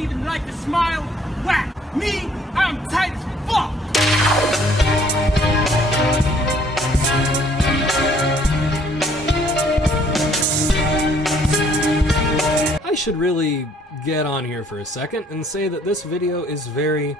even like to smile. Whack! Me, I'm tight as fuck! I should really get on here for a second and say that this video is very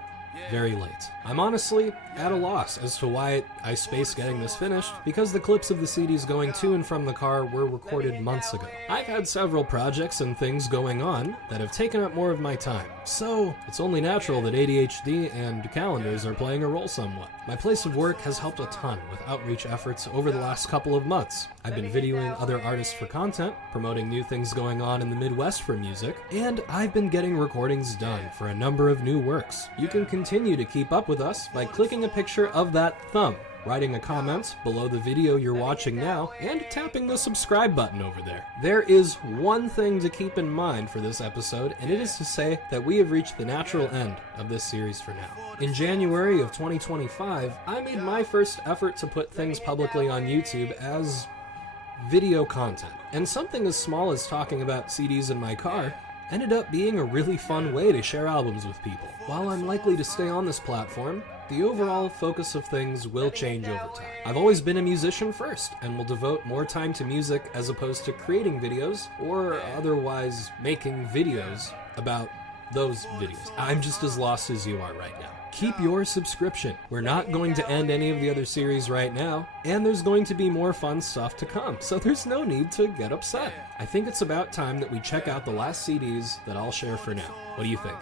late. I'm honestly at a loss as to why I spaced getting this finished, because the clips of the CDs going to and from the car were recorded months ago. I've had several projects and things going on that have taken up more of my time, so it's only natural that ADHD and calendars are playing a role somewhat. My place of work has helped a ton with outreach efforts over the last couple of months. I've been videoing other artists for content, promoting new things going on in the Midwest for music, and I've been getting recordings done for a number of new works. You can continue to keep up with us by clicking a picture of that thumb, writing a comment below the video you're watching now, and tapping the subscribe button over there. There is one thing to keep in mind for this episode, and it is to say that we have reached the natural end of this series for now. In January of 2025, I made my first effort to put things publicly on YouTube as video content, and something as small as talking about CDs in my car ended up being a really fun way to share albums with people. While I'm likely to stay on this platform, the overall focus of things will change over time. I've always been a musician first, and will devote more time to music as opposed to creating videos, or otherwise making videos about those videos. I'm just as lost as you are right now. Keep your subscription. We're not going to end any of the other series right now, and there's going to be more fun stuff to come, so there's no need to get upset. I think it's about time that we check out the last CDs that I'll share for now. What do you think?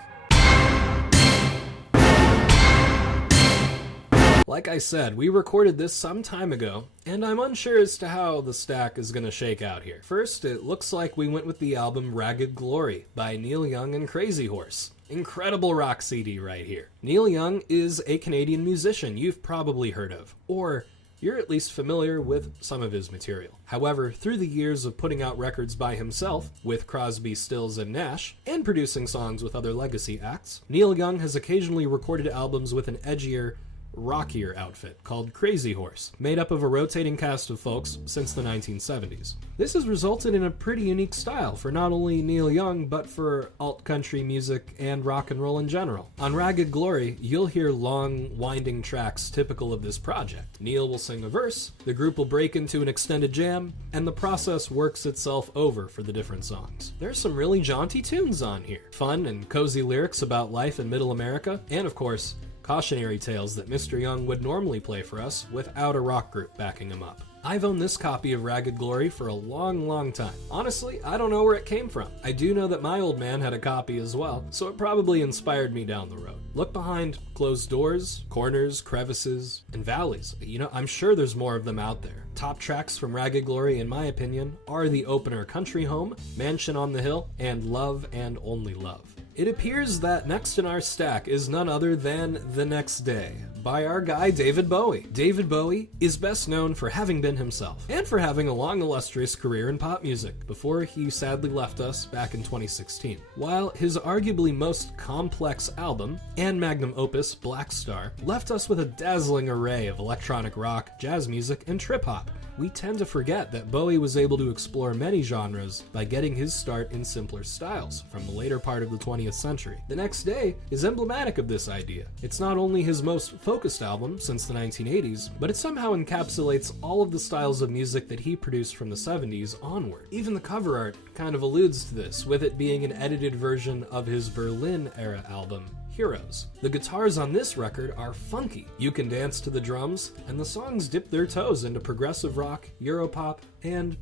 Like I said, we recorded this some time ago, and I'm unsure as to how the stack is going to shake out here. First, it looks like we went with the album Ragged Glory by Neil Young and Crazy Horse. Incredible rock CD right here. Neil Young is a Canadian musician you've probably heard of, or you're at least familiar with some of his material. However, through the years of putting out records by himself, with Crosby, Stills, and Nash, and producing songs with other legacy acts, Neil Young has occasionally recorded albums with an edgier, rockier outfit called Crazy Horse, made up of a rotating cast of folks since the 1970s. This has resulted in a pretty unique style for not only Neil Young, but for alt-country music and rock and roll in general. On Ragged Glory, you'll hear long, winding tracks typical of this project. Neil will sing a verse, the group will break into an extended jam, and the process works itself over for the different songs. There's some really jaunty tunes on here. Fun and cozy lyrics about life in Middle America, and of course, cautionary tales that Mr. Young would normally play for us without a rock group backing him up. I've owned this copy of Ragged Glory for a long time. Honestly, I don't know where it came from. I do know that my old man had a copy as well, so it probably inspired me down the road. Look behind closed doors, corners, crevices, and valleys. You know, I'm sure there's more of them out there. Top tracks from Ragged Glory, in my opinion, are the opener Country Home, Mansion on the Hill, and Love and Only Love. It appears that next in our stack is none other than The Next Day by our guy David Bowie. David Bowie is best known for having been himself, and for having a long illustrious career in pop music, before he sadly left us back in 2016. While his arguably most complex album, and magnum opus Black Star, left us with a dazzling array of electronic rock, jazz music, and trip-hop, we tend to forget that Bowie was able to explore many genres by getting his start in simpler styles from the later part of the 20th century. The Next Day is emblematic of this idea. It's not only his most focused album since the 1980s, but it somehow encapsulates all of the styles of music that he produced from the 70s onward. Even the cover art kind of alludes to this, with it being an edited version of his Berlin-era album, Heroes. The guitars on this record are funky. You can dance to the drums, and the songs dip their toes into progressive rock, Europop, and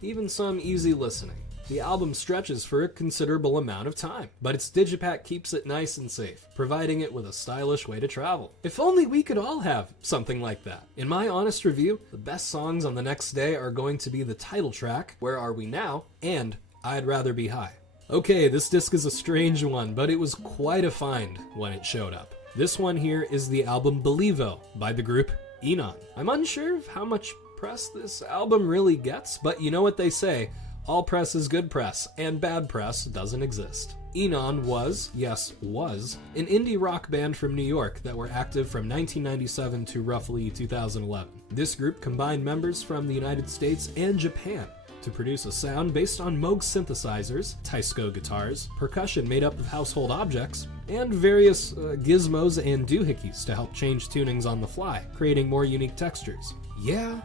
even some easy listening. The album stretches for a considerable amount of time, but its digipack keeps it nice and safe, providing it with a stylish way to travel. If only we could all have something like that. In my honest review, the best songs on The Next Day are going to be the title track, Where Are We Now, and I'd Rather Be High. Okay, this disc is a strange one, but it was quite a find when it showed up. This one here is the album Believo by the group Enon. I'm unsure of how much press this album really gets, but you know what they say, all press is good press, and bad press doesn't exist. Enon was, yes, was, an indie rock band from New York that were active from 1997 to roughly 2011. This group combined members from the United States and Japan to produce a sound based on Moog synthesizers, Teisco guitars, percussion made up of household objects, and various gizmos and doohickeys to help change tunings on the fly, creating more unique textures. Yeah,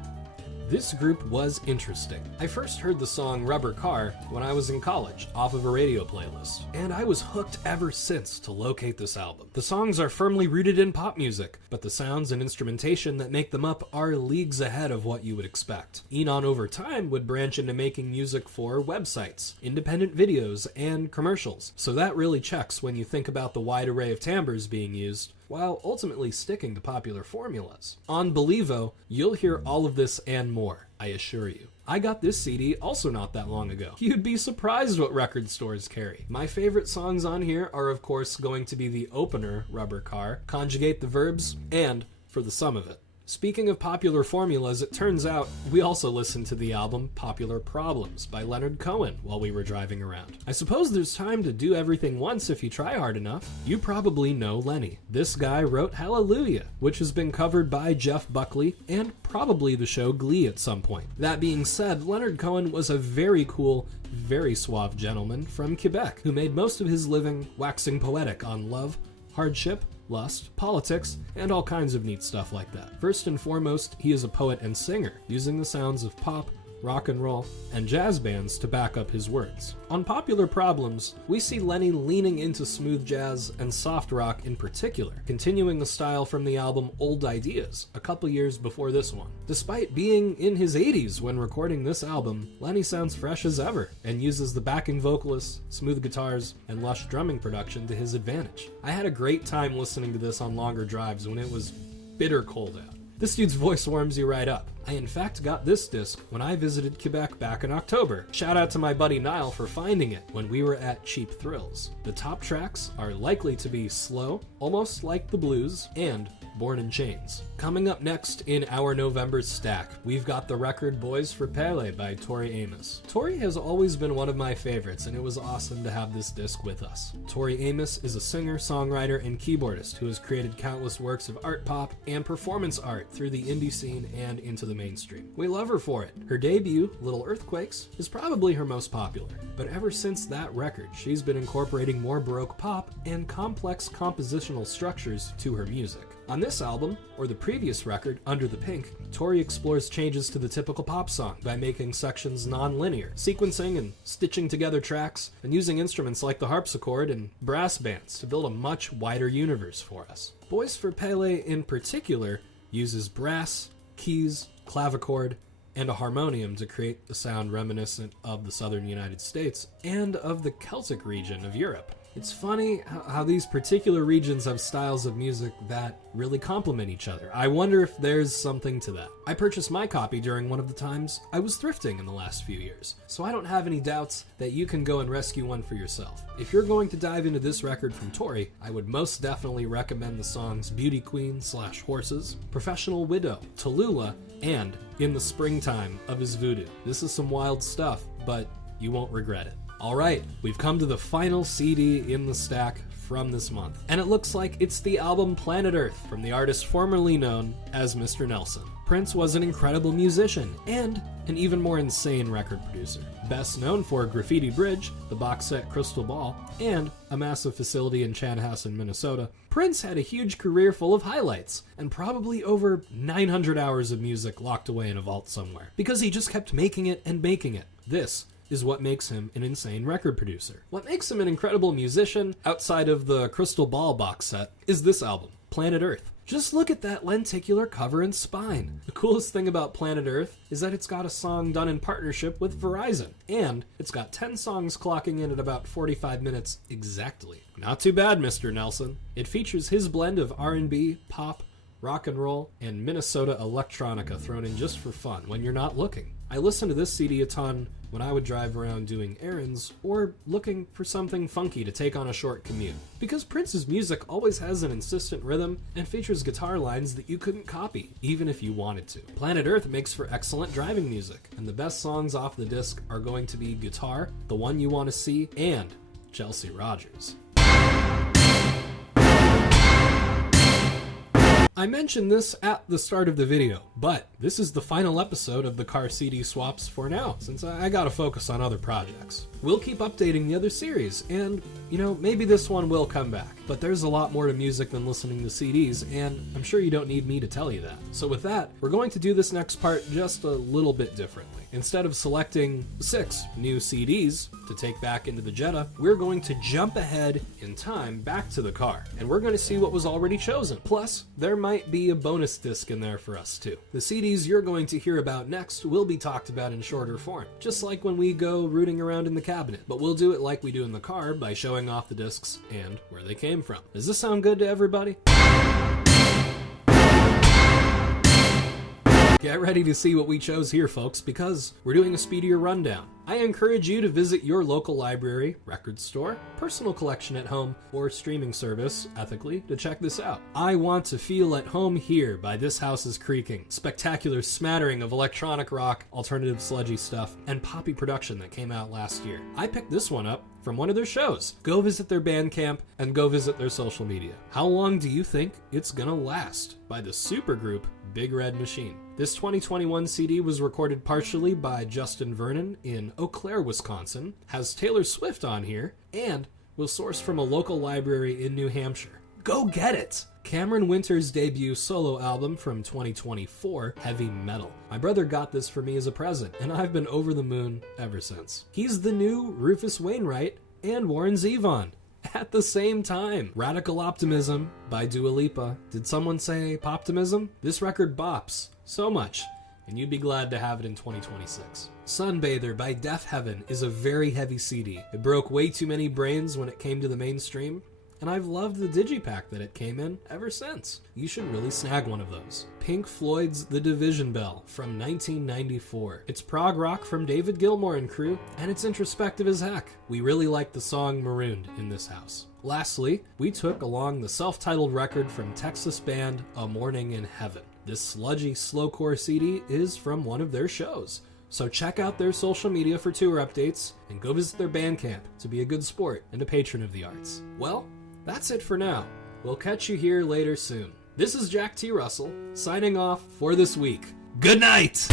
this group was interesting. I first heard the song Rubber Car when I was in college, off of a radio playlist, and I was hooked ever since to locate this album. The songs are firmly rooted in pop music, but the sounds and instrumentation that make them up are leagues ahead of what you would expect. Enon over time would branch into making music for websites, independent videos, and commercials, so that really checks when you think about the wide array of timbres being used, while ultimately sticking to popular formulas. On Believo, you'll hear all of this and more, I assure you. I got this CD also not that long ago. You'd be surprised what record stores carry. My favorite songs on here are of course going to be the opener, Rubber Car, Conjugate the Verbs, and For the Sum of It. Speaking of popular formulas, it turns out we also listened to the album Popular Problems by Leonard Cohen while we were driving around. I suppose there's time to do everything once if you try hard enough. You probably know Lenny. This guy wrote Hallelujah, which has been covered by Jeff Buckley and probably the show Glee at some point. That being said, Leonard Cohen was a very cool, very suave gentleman from Quebec who made most of his living waxing poetic on love, hardship, lust, politics, and all kinds of neat stuff like that. First and foremost, he is a poet and singer, using the sounds of pop, rock and roll, and jazz bands to back up his words. On Popular Problems, we see Lenny leaning into smooth jazz and soft rock in particular, continuing the style from the album Old Ideas, a couple years before this one. Despite being in his 80s when recording this album, Lenny sounds fresh as ever, and uses the backing vocalists, smooth guitars, and lush drumming production to his advantage. I had a great time listening to this on longer drives when it was bitter cold out. This dude's voice warms you right up. I in fact got this disc when I visited Quebec back in October. Shout out to my buddy Niall for finding it when we were at Cheap Thrills. The top tracks are likely to be slow, almost like the blues, and Born in Chains. Coming up next in our November stack, we've got the record Boys for Pele by Tori Amos. Tori has always been one of my favorites, and it was awesome to have this disc with us. Tori Amos is a singer, songwriter, and keyboardist who has created countless works of art pop and performance art through the indie scene and into the mainstream. We love her for it. Her debut, Little Earthquakes, is probably her most popular, but ever since that record, she's been incorporating more Baroque pop and complex compositional structures to her music. On this album, or the previous record, Under the Pink, Tori explores changes to the typical pop song by making sections non-linear, sequencing and stitching together tracks, and using instruments like the harpsichord and brass bands to build a much wider universe for us. Boys for Pele in particular uses brass, keys, clavichord, and a harmonium to create a sound reminiscent of the southern United States and of the Celtic region of Europe. It's funny how these particular regions have styles of music that really complement each other. I wonder if there's something to that. I purchased my copy during one of the times I was thrifting in the last few years, so I don't have any doubts that you can go and rescue one for yourself. If you're going to dive into this record from Tori, I would most definitely recommend the songs Beauty Queen / Horses, Professional Widow, Tallulah, and In the Springtime of His Voodoo. This is some wild stuff, but you won't regret it. Alright, we've come to the final CD in the stack from this month, and it looks like it's the album Planet Earth from the artist formerly known as Mr. Nelson. Prince was an incredible musician and an even more insane record producer. Best known for Graffiti Bridge, the box set Crystal Ball, and a massive facility in Chanhassen, Minnesota, Prince had a huge career full of highlights, and probably over 900 hours of music locked away in a vault somewhere, because he just kept making it and making it. This is what makes him an insane record producer. What makes him an incredible musician, outside of the Crystal Ball box set, is this album, Planet Earth. Just look at that lenticular cover and spine. The coolest thing about Planet Earth is that it's got a song done in partnership with Verizon, and it's got 10 songs clocking in at about 45 minutes exactly. Not too bad, Mr. Nelson. It features his blend of R&B, pop, rock and roll, and Minnesota electronica thrown in just for fun when you're not looking. I listened to this CD a ton when I would drive around doing errands or looking for something funky to take on a short commute. Because Prince's music always has an insistent rhythm and features guitar lines that you couldn't copy, even if you wanted to. Planet Earth makes for excellent driving music, and the best songs off the disc are going to be Guitar, The One You Want to See, and Chelsea Rogers. I mentioned this at the start of the video, but this is the final episode of the car CD swaps for now, since I gotta focus on other projects. We'll keep updating the other series, and, maybe this one will come back. But there's a lot more to music than listening to CDs, and I'm sure you don't need me to tell you that. So with that, we're going to do this next part just a little bit differently. Instead of selecting 6 new CDs to take back into the Jetta, we're going to jump ahead in time back to the car, and we're going to see what was already chosen. Plus, there might be a bonus disc in there for us too. The CDs you're going to hear about next will be talked about in shorter form, just like when we go rooting around in the cabinet, but we'll do it like we do in the car by showing off the discs and where they came from. Does this sound good to everybody? Get ready to see what we chose here, folks, because we're doing a speedier rundown. I encourage you to visit your local library, record store, personal collection at home, or streaming service, ethically, to check this out. I Want to Feel at Home Here by This House is Creaking. Spectacular smattering of electronic rock, alternative sludgy stuff, and poppy production that came out last year. I picked this one up from one of their shows. Go visit their Bandcamp and go visit their social media. How long do you think it's gonna last? By the supergroup Big Red Machine. This 2021 CD was recorded partially by Justin Vernon in Eau Claire, Wisconsin, has Taylor Swift on here, and was sourced from a local library in New Hampshire. Go get it! Cameron Winter's debut solo album from 2024, Heavy Metal. My brother got this for me as a present, and I've been over the moon ever since. He's the new Rufus Wainwright and Warren Zevon at the same time. Radical Optimism by Dua Lipa. Did someone say poptimism? This record bops so much, and you'd be glad to have it in 2026. Sunbather by Deaf Heaven is a very heavy CD. It broke way too many brains when it came to the mainstream, and I've loved the digipack that it came in ever since. You should really snag one of those. Pink Floyd's The Division Bell from 1994. It's prog rock from David Gilmour and crew, and it's introspective as heck. We really like the song Marooned in this house. Lastly, we took along the self-titled record from Texas band A Morning in Heaven. This sludgy slowcore CD is from one of their shows. So check out their social media for tour updates, and go visit their Bandcamp to be a good sport and a patron of the arts. Well, that's it for now. We'll catch you here later soon. This is Jack T. Russell, signing off for this week. Good night!